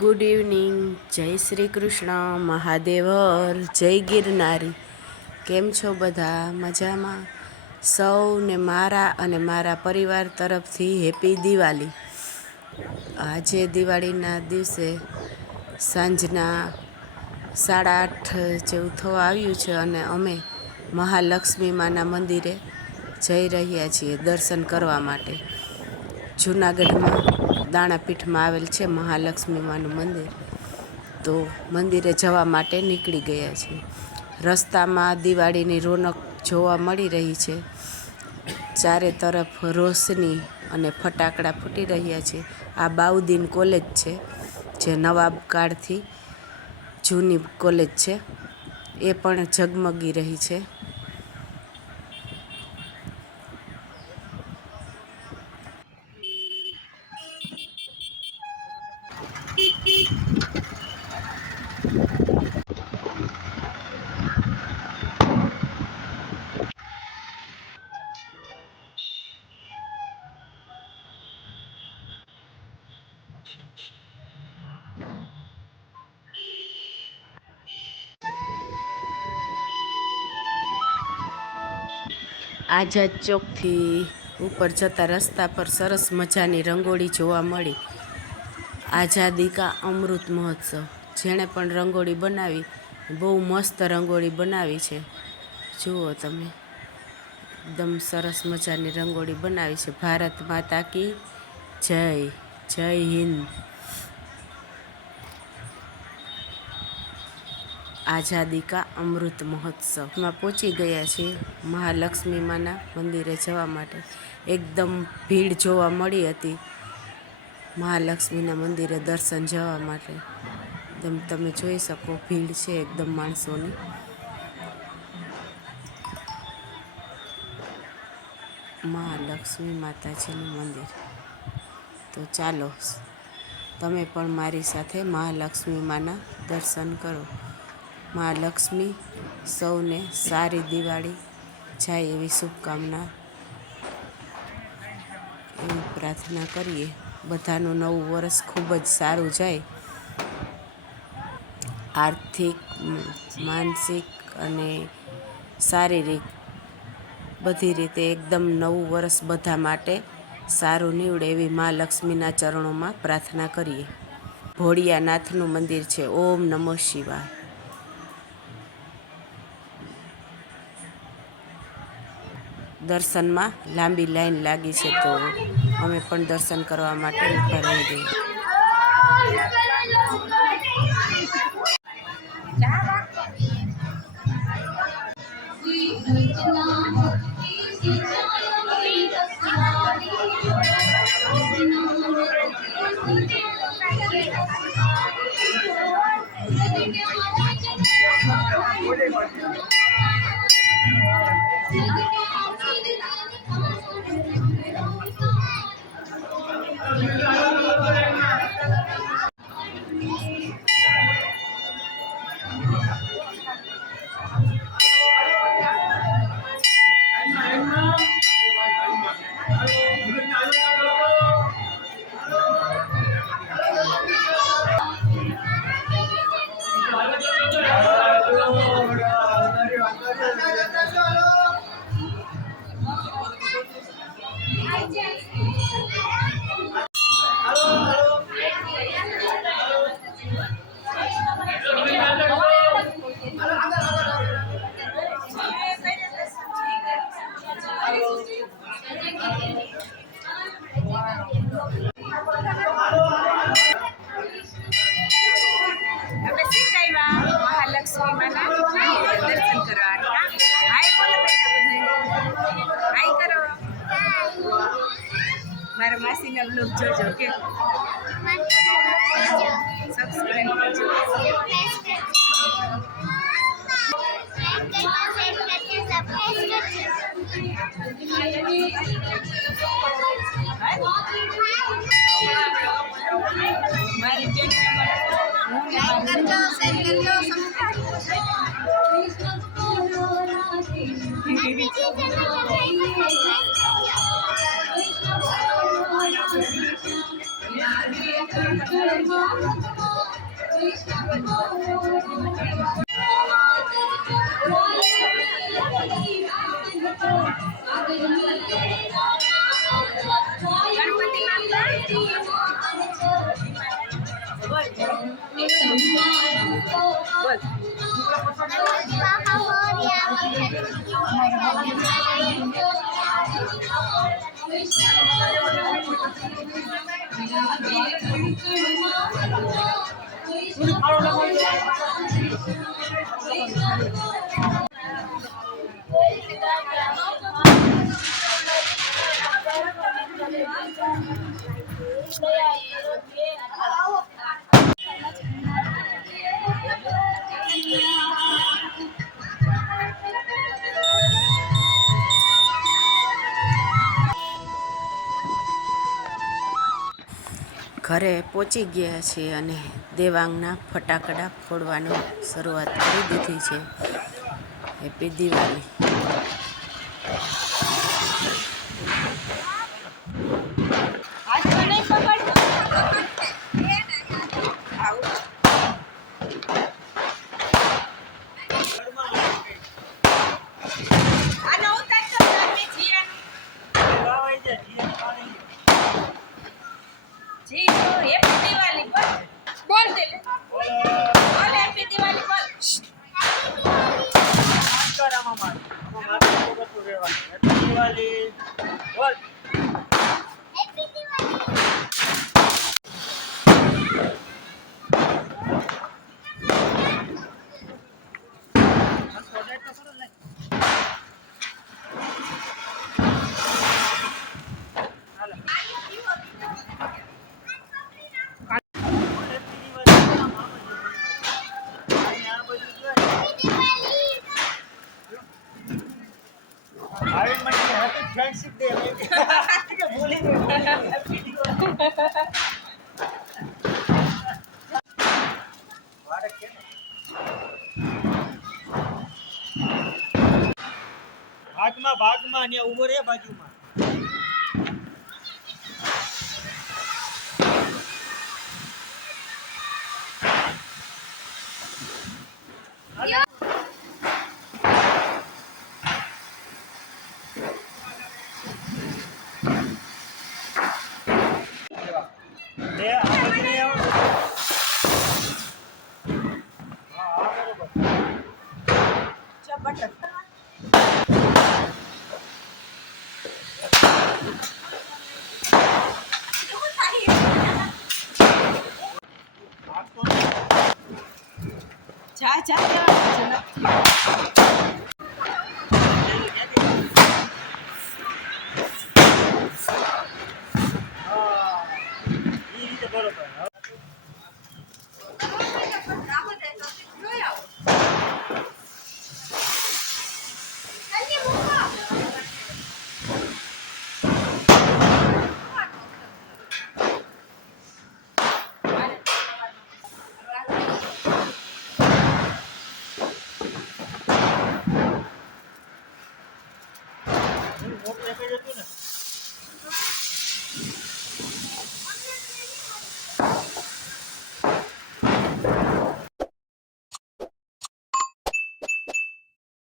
Good evening, જય શ્રી કૃષ્ણ, મહાદેવર, જય ગિરનારી. કેમ છો બધા? મજામાં? સૌને મારા અને મારા પરિવાર તરફથી હેપી દિવાળી. આજે દિવાળીના દિવસે સાંજના 8:30 જેવું થવા આવ્યું છે અને અમે મહાલક્ષ્મી માના મંદિરે જઈ રહ્યા છીએ દર્શન કરવા માટે. જૂનાગઢમાં દાણાપીઠમાં આવેલ છે મહાલક્ષ્મી માનું મંદિર. તો મંદિરે જવા માટે નીકળી ગયા છીએ. રસ્તામાં દિવાળીની રોનક જોવા મળી રહી છે. ચારે તરફ રોશની અને ફટાકડા ફૂટી રહ્યા છે. આ બાઉદીન કોલેજ છે, જે નવાબ કાળથી જૂની કોલેજ છે. એ પણ ઝગમગી રહી છે. આઝાદ ચોકથી ઉપર જતા રસ્તા પર સરસ મજાની રંગોળી જોવા મળી. આઝાદી કા અમૃત મહોત્સવ. જેણે પણ રંગોળી બનાવી, બહુ મસ્ત રંગોળી બનાવી છે. જુઓ તમે, એકદમ સરસ મજાની રંગોળી બનાવી છે. ભારત માતા કી જય, જય હિન્દ. આઝાદી કા અમૃત મહોત્સવમાં પહોંચી ગયા છીએ મહાલક્ષ્મી માના મંદિરે જવા માટે. એકદમ ભીડ જોવા મળી હતી મહાલક્ષ્મીના મંદિરે દર્શન જવા માટે. તમે જોઈ શકો, ભીડ છે એકદમ માણસોની. મહાલક્ષ્મી માતાજીનું મંદિર. તો ચાલો તમે પણ મારી સાથે મહાલક્ષ્મી માના દર્શન કરો. મહાલક્ષ્મી સૌને સારી દિવાળી જાય એવી શુભકામના, એવી પ્રાર્થના કરીએ. બધાનું નવું વર્ષ ખૂબ જ સારું જાય. આર્થિક, માનસિક અને શારીરિક બધી રીતે એકદમ નવું વર્ષ બધા માટે સારું નીવડે એવી મહાલક્ષ્મીના ચરણોમાં પ્રાર્થના કરીએ. ભોળિયાનાથનું મંદિર છે. ઓમ નમઃ શિવાય. દર્શનમાં લાંબી લાઈન લાગી છે, તો અમે પણ દર્શન કરવા માટે ઊભા રહી ગયા. મહાલક્ષ્મી માના દર્શન કરવા. હાય બોલો બેટા, બધા હાય કરો. મારા માસીના બ્લોગ જોજો કે સબસ્ક્રાઇબ કરજો. મારી બેન ઘરે પહોંચી ગયા છે અને દેવાંગના ફટાકડા ફોડવાનું શરૂઆત કરી દીધી છે. હેપી દિવાળી. फ्रेंडशिप डे भूली ભાગમાં ને ઉભો રે બાજુમાં મોકલે જતું ને